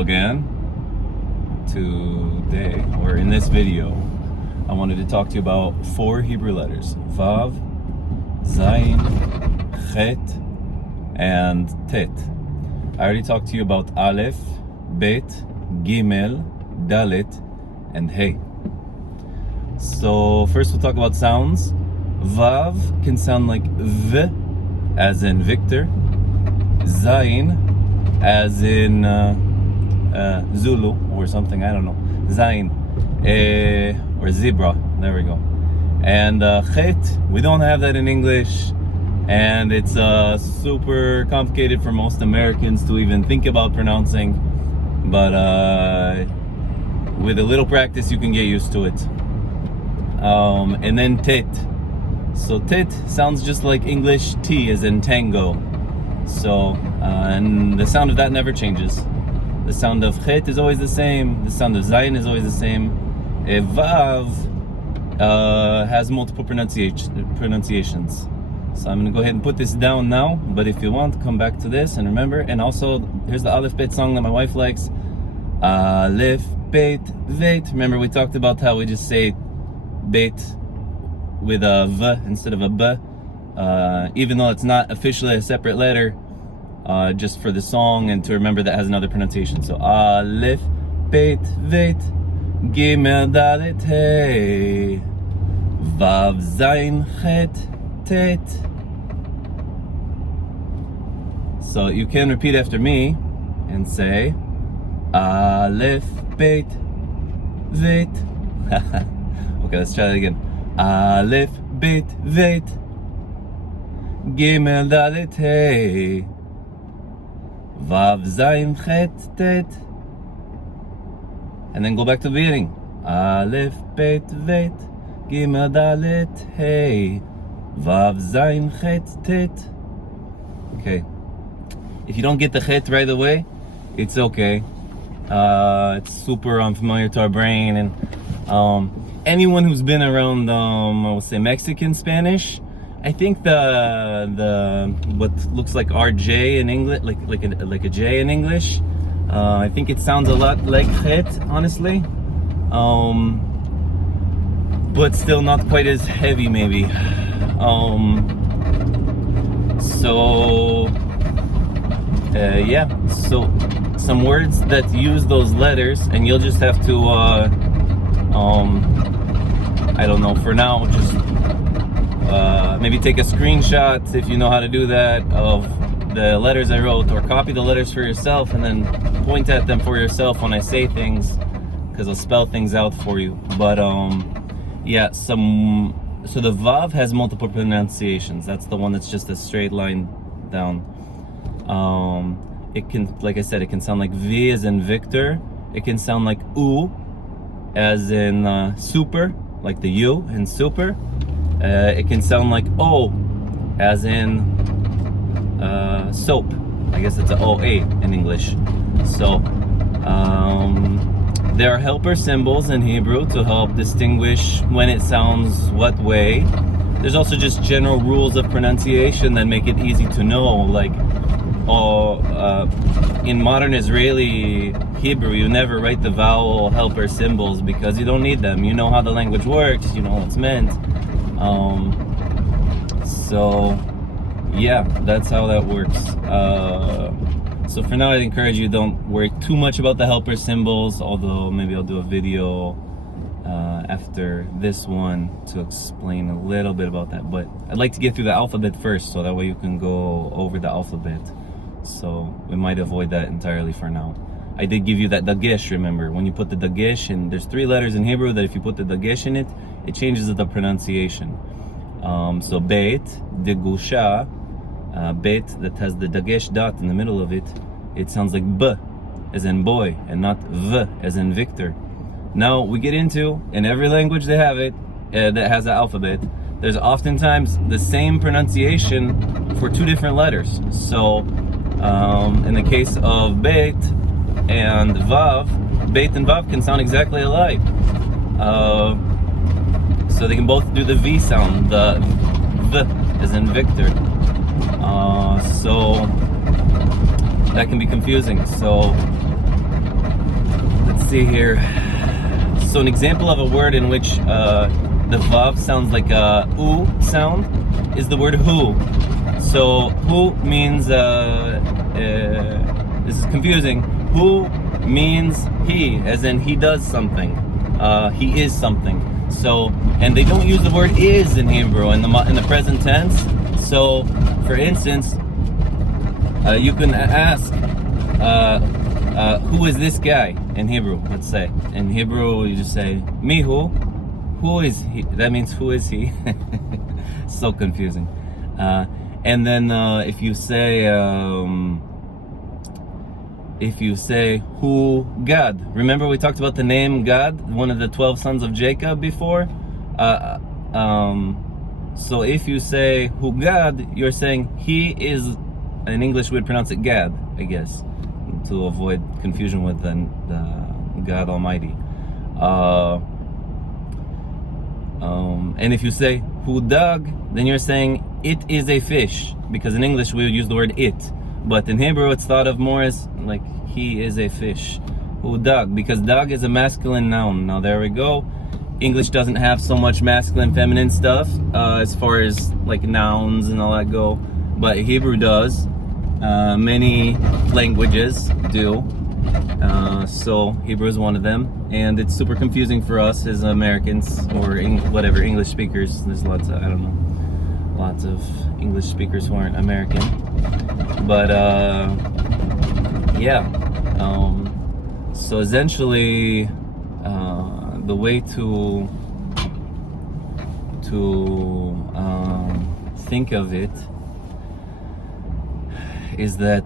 Hello again. Today, or in this video, I wanted to talk to you about 4 Hebrew letters: Vav, Zayin, Kheyt, and Teyt. I already talked to you about Aleph, Bet, Gimel, Dalet, and Hey. So first we'll talk about sounds. Vav can sound like V, as in Victor. Zayin, as in Zulu or something, I don't know. Zayin, or zebra, there we go. And kheyt, we don't have that in English, and it's super complicated for most Americans to even think about pronouncing, but with a little practice you can get used to it. And then teyt. So teyt sounds just like English T, as in tango. So, and the sound of that never changes. The sound of kheyt is always the same. The sound of zayin is always the same. Vav has multiple pronunciations. So I'm going to go ahead and put this down now. But if you want, come back to this and remember. And also, here's the Aleph Bet song that my wife likes. Aleph Bet Vet. Remember, we talked about how we just say Bet with a V instead of a B. Even though it's not officially a separate letter, just for the song and to remember that has another pronunciation. So Aleph, Bet, Vet, Gimel, Dalet, Hey, Vav, Zayin, Chet, Teyt. So you can repeat after me and say Aleph, Bet, Vet. Okay, let's try that again. Aleph, Bet, Vet, Gimel, Dalet, Hey, Vav, Zayin, Chet, Teyt. And then go back to the beginning. Aleph, Bet, Vet, Gimel, Dalet, Hey, Vav, Zayin, Chet, Teyt. Okay. If you don't get the Chet right away, it's okay. It's super unfamiliar to our brain, and anyone who's been around, I would say Mexican Spanish, I think the what looks like RJ in English, like a J in English, I think it sounds a lot like kheyt, honestly, but still not quite as heavy, maybe. Yeah. So some words that use those letters, and you'll just have to I don't know, for now, just maybe take a screenshot, if you know how to do that, of the letters I wrote, or copy the letters for yourself and then point at them for yourself when I say things, because I'll spell things out for you. But yeah, so the Vav has multiple pronunciations. That's the one that's just a straight line down. It can, like I said, it can sound like V as in Victor. It can sound like U as in super, like the U in super. It can sound like O as in soap. I guess it's a OA in English. So there are helper symbols in Hebrew to help distinguish when it sounds what way. There's also just general rules of pronunciation that make it easy to know, like in modern Israeli Hebrew, you never write the vowel helper symbols because you don't need them. You know how the language works, you know what's meant. So yeah, that's how that works. So for now, I'd encourage you, don't worry too much about the helper symbols, although maybe I'll do a video after this one to explain a little bit about that. But I'd like to get through the alphabet first, so that way you can go over the alphabet. So we might avoid that entirely for now. I did give you that dagesh, remember, when you put the dagesh, and there's 3 letters in Hebrew that if you put the dagesh in it, it changes the pronunciation. So beit, degusha, beit that has the dagesh dot in the middle of it, it sounds like B as in boy and not V as in Victor. Now we get into, in every language they have it, that has an alphabet, there's oftentimes the same pronunciation for 2 different letters. So in the case of beit and vav, beit and vav can sound exactly alike. So they can both do the V sound, the V as in Victor. So that can be confusing. So see here. So an example of a word in which the vav sounds like a u sound is the word who. So who means, this is confusing, who means he, as in he does something, he is something. So, and they don't use the word is in Hebrew in the present tense. So, for instance, you can ask, who is this guy in Hebrew? Let's say in Hebrew you just say mihu. Who is he? That means who is he? So confusing. And then if you say who God, remember we talked about the name God, one of the 12 sons of Jacob before. So if you say who God, you're saying he is. In English we'd pronounce it Gad, I guess, to avoid confusion with the God Almighty. And if you say who dog, then you're saying it is a fish, because in English we would use the word it, but in Hebrew it's thought of more as like he is a fish. Who dog, because dog is a masculine noun. Now there we go. English doesn't have so much masculine, feminine stuff as far as like nouns and all that go, but Hebrew does. Many languages do. So Hebrew is one of them, and it's super confusing for us as Americans or whatever English speakers. There's lots of, I don't know, lots of English speakers who aren't American, but yeah. So essentially, the way to think of it is that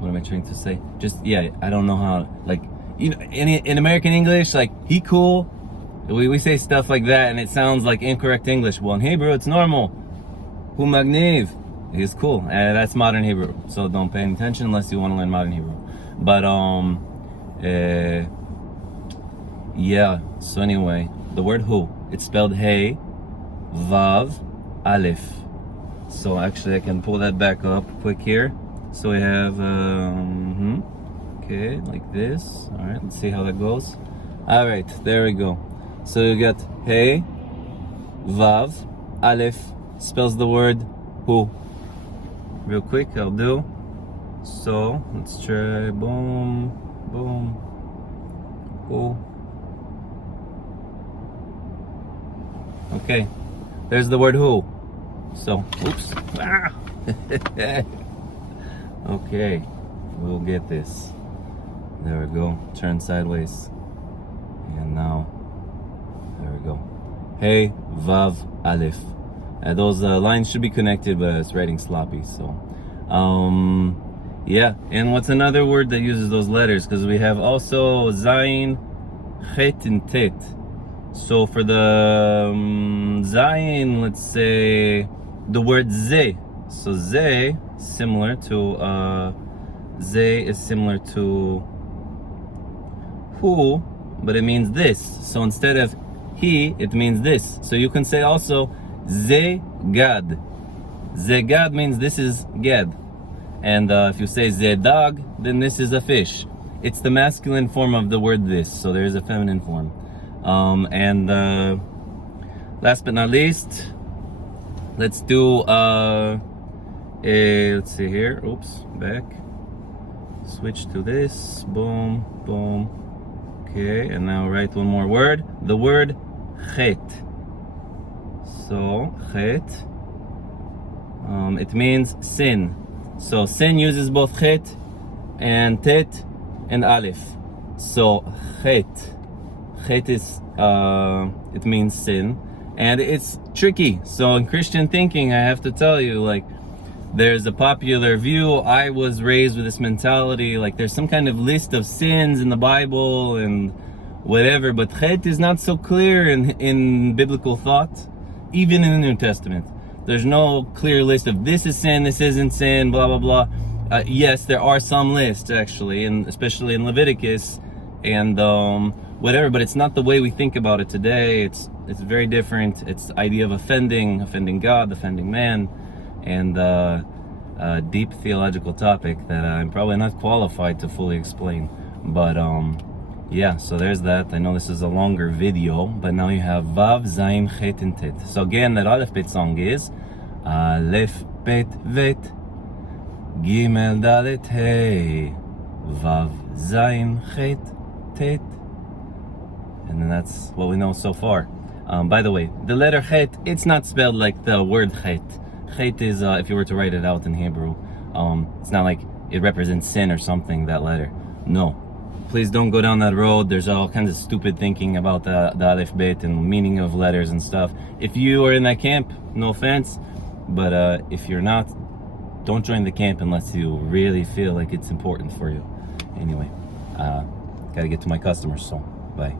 what am I trying to say? Just, yeah, I don't know how, like, you know, in American English, like, he cool, we say stuff like that and it sounds like incorrect English. Well, in Hebrew it's normal. Hu magniv, he's cool, and that's modern Hebrew, so don't pay any attention unless you want to learn modern Hebrew. But yeah, so anyway, the word who, it's spelled hey vav aleph. So actually I can pull that back up quick here. So we have okay, like this. All right, let's see how that goes. All right, there we go. So you got hey vav aleph, spells the word who. Real quick I'll do. So let's try boom boom who. Okay, there's the word who. So, oops. Ah. Okay, we'll get this. There we go. Turn sideways. And now, there we go. Hey, Vav, Aleph. Those lines should be connected, but it's writing sloppy. So, yeah. And what's another word that uses those letters? Because we have also záyin, kheyt, and teyt. So for the záyin, let's say the word ze. So ze similar to ze is similar to who, but it means this. So instead of he, it means this. So you can say also ze gad. Ze gad means this is gad. And if you say ze dog, then this is a fish. It's the masculine form of the word this. So there's a feminine form. And last but not least, let's do let's see here. Oops, back. Switch to this. Boom, boom. Okay, and now write one more word. The word kheyt. So kheyt, it means sin. So sin uses both kheyt and teyt and aleph. So kheyt. Kheyt is, it means sin, and it's tricky. So in Christian thinking, I have to tell you, like, there's a popular view. I was raised with this mentality, like there's some kind of list of sins in the Bible and whatever, but kheyt is not so clear in biblical thought, even in the New Testament. There's no clear list of this is sin, this isn't sin, blah, blah, blah. Yes, there are some lists actually, and especially in Leviticus and whatever, but it's not the way we think about it today. It's very different. It's the idea of offending God, offending man, and deep theological topic that I'm probably not qualified to fully explain. But yeah, so there's that. I know this is a longer video, but now you have Vav, Zayin, Kheyt, and Teyt. So again, that Aleph Bet song is Aleph Bet Vet, Gimel Dalet Hey, Vav, Zayin, Kheyt, Teyt. And then that's what we know so far. By the way, the letter kheyt, it's not spelled like the word kheyt. Kheyt is, if you were to write it out in Hebrew, it's not like it represents sin or something, that letter. No. Please don't go down that road. There's all kinds of stupid thinking about the Aleph Bet and meaning of letters and stuff. If you are in that camp, no offense, but if you're not, don't join the camp unless you really feel like it's important for you. Anyway, gotta get to my customers, so bye.